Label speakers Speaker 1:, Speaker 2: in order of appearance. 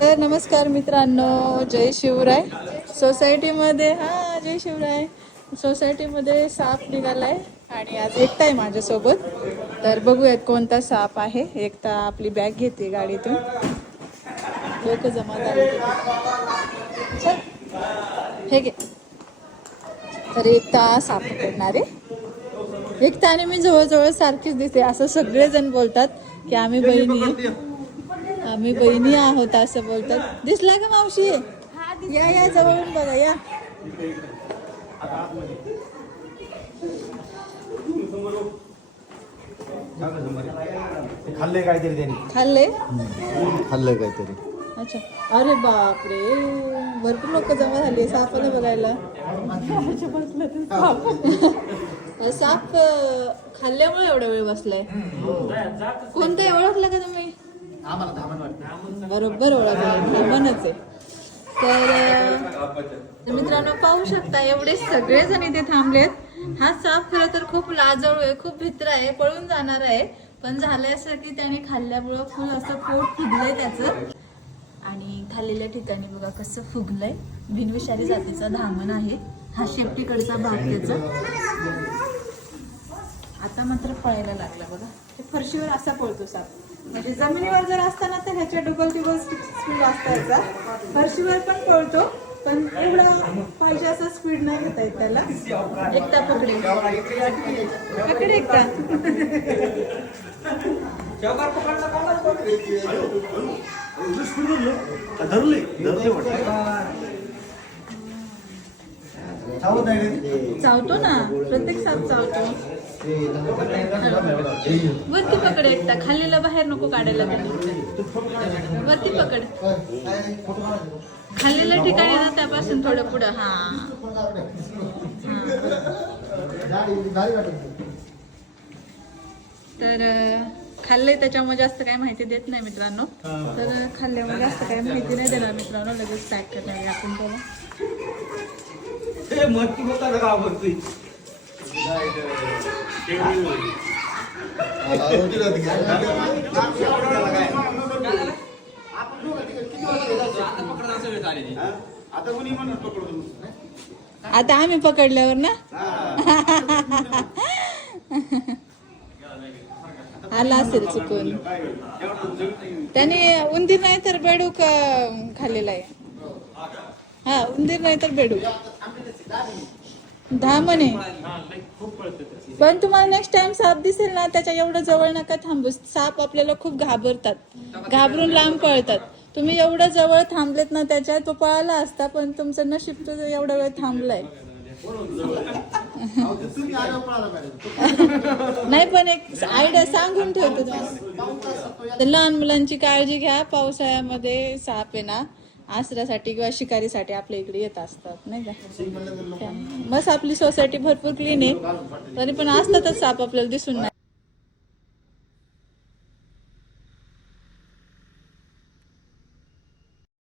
Speaker 1: तर नमस्कार मित्रांनो जय शिवराय. सोसायटीमध्ये हा जय शिवराय. सोसायटीमध्ये साप निघालाय आणि आज एकटा आहे माझ्यासोबत. तर बघूयात कोणता साप आहे. एकटा आपली बॅग घेते गाडीतून. लोक जमा झाले हे घे. तर एकटा साप पकडणार. आहे आणि मी जवळजवळ सारखीच दिसते. असं सगळेजण बोलतात की आम्ही बहिणी. आम्ही बहिणी आहोत असं बोलतात. दिसला का मावशी? या या जवळून बघा या.
Speaker 2: खाल्ले काहीतरी त्यांनी.
Speaker 1: खाल्ले?
Speaker 2: काहीतरी.
Speaker 1: अच्छा. अरे बापरे. भरपूर लोक जमा झाली सापाला बघायला. साप अं, खाल्ल्यामुळे एवढा वेळ बसलाय? कोणतं आहे ओळखलं का तुम्ही? बरोबर ओळखलं. आहे. तर अं, मित्रांनो पाहू शकता एवढे सगळेजण इथे थांबलेत. हा साप खरं तर खूप लाजळू आहे खूप भित्र आहे पळून जाणार आहे. पण झालंय असं की त्याने खाल्ल्यामुळं फुल असं पोट फुगलंय त्याचं. आणि खाल्लेल्या ठिकाणी बघा कसं फुगलंय. बिनविषारी जातीचा धामण आहे. हा शेपटीकडचा भाग त्याचा. आता मात्र पळायला लागला बघा. ते फरशीवर असा पळतो साप. म्हणजे जमिनीवर जर असताना तर ह्याच्या डबल टिबल स्पीड असता याचा फरशीवर पण पळतो पण एवढा पाहिजे असं स्पीड नाही घेता येत त्याला. एकटा पकडे. पकडे एकटा.
Speaker 2: धरले. धरले
Speaker 1: चावतो ना. प्रत्येक साप चावतो. वरती पकड एकटा खाल्लेला बाहेर नको काढायला पाहिजे वरती पकड. खाल्लेल्या ठिकाणी ना त्यापासून थोडं पुढं. हा. तर खाल्लंय त्याच्यामुळे जास्त काही माहिती देत नाही मित्रांनो. तर खाल्ल्यामुळे जास्त काही माहिती नाही देणार मित्रांनो लगेच पॅक करणार आपण
Speaker 2: आता
Speaker 1: आम्ही पकडल्यावर ना? आला असेल चुकून. त्याने उंदीर नाही तर बेडूक खाल्लेला आहे. हा उंदीर नाही तर बेडूक. दहा म्हणे. पण तुम्हाला नेक्स्ट टाइम साप दिसेल ना त्याच्या एवढं जवळ नका थांबू. साप आपल्याला खूप घाबरतात. घाबरून लांब पळतात. तुम्ही एवढं जवळ थांबलेत ना त्याच्या तो पळाला असता पण तुमचं नशीब तर एवढा वेळ थांबलाय. नाही पण एक आयडिया सांगून ठेवते तुम्हाला. तर लहान मुलांची काळजी घ्या पावसाळ्यामध्ये साप आहे ना आसऱ्यासाठी किंवा शिकारीसाठी आपल्या इकडे येत असतात नाही का? मस्त आपली सोसायटी भरपूर क्लीन आहे. तरी पण असतातच साप आपल्याला दिसून नाही.